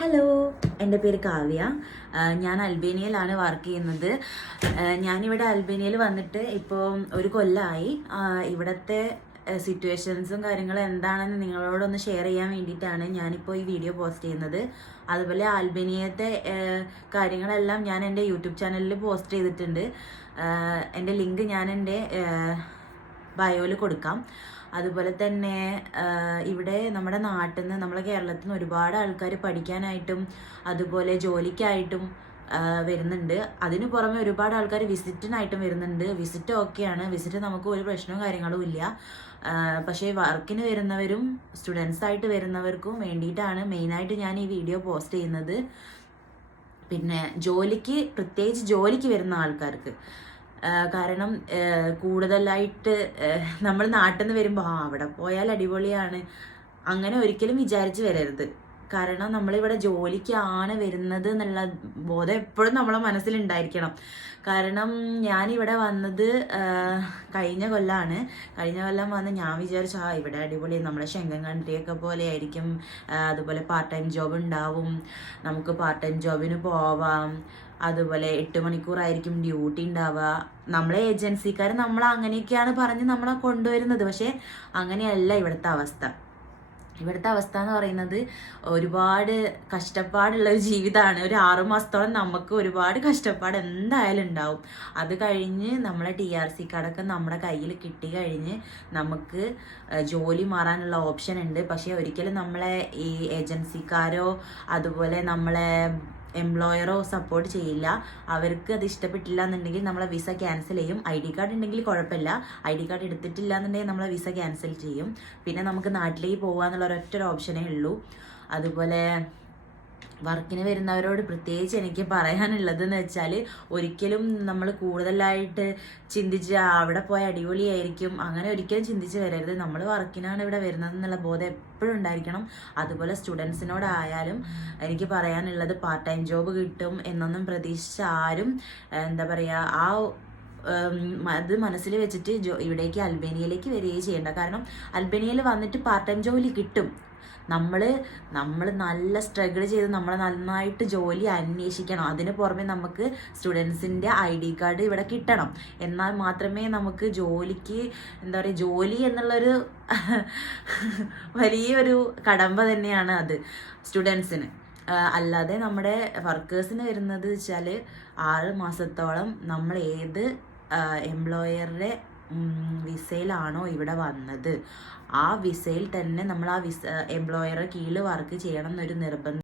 Hello, എൻ്റെ പേര് കാവ്യ. ഞാൻ അൽബേനിയയിലാണ് വർക്ക് ചെയ്യുന്നത്. ഞാനിവിടെ അൽബേനിയയിൽ വന്നിട്ട് ഇപ്പോൾ ഒരു കൊല്ലമായി. ഇവിടുത്തെ സിറ്റുവേഷൻസും കാര്യങ്ങളും എന്താണെന്ന് നിങ്ങളോടൊന്ന് ഷെയർ ചെയ്യാൻ വേണ്ടിയിട്ടാണ് ഞാനിപ്പോൾ ഈ വീഡിയോ പോസ്റ്റ് ചെയ്യുന്നത്. അതുപോലെ അൽബേനിയത്തെ കാര്യങ്ങളെല്ലാം ഞാൻ എൻ്റെ യൂട്യൂബ് ചാനലിൽ പോസ്റ്റ് ചെയ്തിട്ടുണ്ട്. എൻ്റെ ലിങ്ക് ഞാൻ എൻ്റെ ബയോയിൽ കൊടുക്കാം. അതുപോലെ തന്നെ ഇവിടെ നമ്മുടെ നാട്ടിൽ നിന്ന്, നമ്മുടെ കേരളത്തിൽ നിന്ന് ഒരുപാട് ആൾക്കാർ പഠിക്കാനായിട്ടും അതുപോലെ ജോലിക്കായിട്ടും വരുന്നുണ്ട്. അതിന് പുറമെ ഒരുപാട് ആൾക്കാർ വിസിറ്റിനായിട്ടും വരുന്നുണ്ട്. വിസിറ്റ് ഓക്കെയാണ്, വിസിറ്റ് നമുക്ക് ഒരു പ്രശ്നവും കാര്യങ്ങളും ഇല്ല. പക്ഷേ വർക്കിന് വരുന്നവരും സ്റ്റുഡൻസായിട്ട് വരുന്നവർക്കും വേണ്ടിയിട്ടാണ് മെയിനായിട്ട് ഞാൻ ഈ വീഡിയോ പോസ്റ്റ് ചെയ്യുന്നത്. പിന്നെ പ്രത്യേകിച്ച് ജോലിക്ക് വരുന്ന ആൾക്കാർക്ക്, കാരണം കൂടുതലായിട്ട് നമ്മൾ നാട്ടിൽ നിന്ന് വരുമ്പോൾ അവിടെ പോയാൽ അടിപൊളിയാണ് അങ്ങനെ ഒരിക്കലും വിചാരിച്ച് വരരുത്. കാരണം നമ്മളിവിടെ ജോലിക്കാണ് വരുന്നത് എന്നുള്ള ബോധം എപ്പോഴും നമ്മളെ മനസ്സിലുണ്ടായിരിക്കണം. കാരണം ഞാനിവിടെ വന്നത് കഴിഞ്ഞ കൊല്ലം വന്ന് ഞാൻ വിചാരിച്ചു ഇവിടെ അടിപൊളി, നമ്മുടെ ഷെങ്കൻ കൺട്രിയൊക്കെ പോലെ ആയിരിക്കും. അതുപോലെ പാർട്ട് ടൈം ജോബ് ഉണ്ടാവും, നമുക്ക് പാർട്ട് ടൈം ജോബിന് പോവാം. അതുപോലെ 8 മണിക്കൂറായിരിക്കും ഡ്യൂട്ടി ഉണ്ടാവുക. നമ്മളെ ഏജൻസിക്കാർ അങ്ങനെയൊക്കെയാണ് പറഞ്ഞ് നമ്മളെ കൊണ്ടുവരുന്നത്. പക്ഷേ അങ്ങനെയല്ല ഇവിടുത്തെ അവസ്ഥ. ഇവിടുത്തെ അവസ്ഥ എന്ന് പറയുന്നത് ഒരുപാട് കഷ്ടപ്പാടുള്ള ഒരു ജീവിതമാണ്. ഒരു 6 മാസത്തോളം നമുക്ക് ഒരുപാട് കഷ്ടപ്പാട് എന്തായാലും ഉണ്ടാവും. അത് കഴിഞ്ഞ് നമ്മളെ TRC കാർഡൊക്കെ നമ്മുടെ കയ്യിൽ കിട്ടി കഴിഞ്ഞ് നമുക്ക് ജോലി മാറാനുള്ള ഓപ്ഷൻ ഉണ്ട്. പക്ഷേ ഒരിക്കലും നമ്മളെ ഈ ഏജൻസിക്കാരോ അതുപോലെ നമ്മളെ എംപ്ലോയറോ സപ്പോർട്ട് ചെയ്യില്ല. അവർക്ക് അത് ഇഷ്ടപ്പെട്ടില്ല എന്നുണ്ടെങ്കിൽ നമ്മളെ വിസ ക്യാൻസൽ ചെയ്യും. ID കാർഡ് ഉണ്ടെങ്കിൽ കുഴപ്പമില്ല, ID കാർഡ് എടുത്തിട്ടില്ല എന്നുണ്ടെങ്കിൽ നമ്മളെ വിസ ക്യാൻസൽ ചെയ്യും. പിന്നെ നമുക്ക് നാട്ടിലേക്ക് പോകാന്നുള്ള ഒരൊറ്റ ഓപ്ഷനേ ഉള്ളൂ. അതുപോലെ വർക്കിന് വരുന്നവരോട് പ്രത്യേകിച്ച് എനിക്ക് പറയാനുള്ളതെന്ന് വെച്ചാൽ, ഒരിക്കലും നമ്മൾ കൂടുതലായിട്ട് ചിന്തിച്ച് അവിടെ പോയ അടിപൊളിയായിരിക്കും അങ്ങനെ ഒരിക്കലും ചിന്തിച്ച് വരരുത്. നമ്മൾ വർക്കിനാണ് ഇവിടെ വരുന്നത് എന്നുള്ള ബോധം എപ്പോഴും ഉണ്ടായിരിക്കണം. അതുപോലെ സ്റ്റുഡൻസിനോടായാലും എനിക്ക് പറയാനുള്ളത്, പാർട്ട് ടൈം ജോബ് കിട്ടും എന്നൊന്നും പ്രതീക്ഷിച്ച് ആരും എന്താ പറയുക അത് മനസ്സിൽ വെച്ചിട്ട് ഇവിടേക്ക് അൽബേനിയയിലേക്ക് വരികയും ചെയ്യേണ്ട. കാരണം അൽബേനിയയിൽ വന്നിട്ട് പാർട്ട് ടൈം ജോലി കിട്ടും. നമ്മൾ നല്ല സ്ട്രഗിൾ ചെയ്ത് നമ്മൾ നന്നായിട്ട് ജോലി അന്വേഷിക്കണം. അതിന് പുറമെ നമുക്ക് സ്റ്റുഡൻസിൻ്റെ ID കാർഡ് ഇവിടെ കിട്ടണം. എന്നാൽ മാത്രമേ നമുക്ക് ജോലിക്ക് എന്താ പറയുക, ജോലി എന്നുള്ളൊരു വലിയൊരു കടമ്പ തന്നെയാണ് അത് സ്റ്റുഡൻസിന്. അല്ലാതെ നമ്മുടെ വർക്കേഴ്സിന് വരുന്നത് വെച്ചാൽ 6 മാസത്തോളം നമ്മൾ ഏത് എംപ്ലോയറുടെ വിസയിലാണോ ഇവിടെ വന്നത് ആ വിസയിൽ തന്നെ നമ്മൾ ആ എംപ്ലോയറെ കീഴിൽ വർക്ക് ചെയ്യണം എന്നൊരു നിർബന്ധം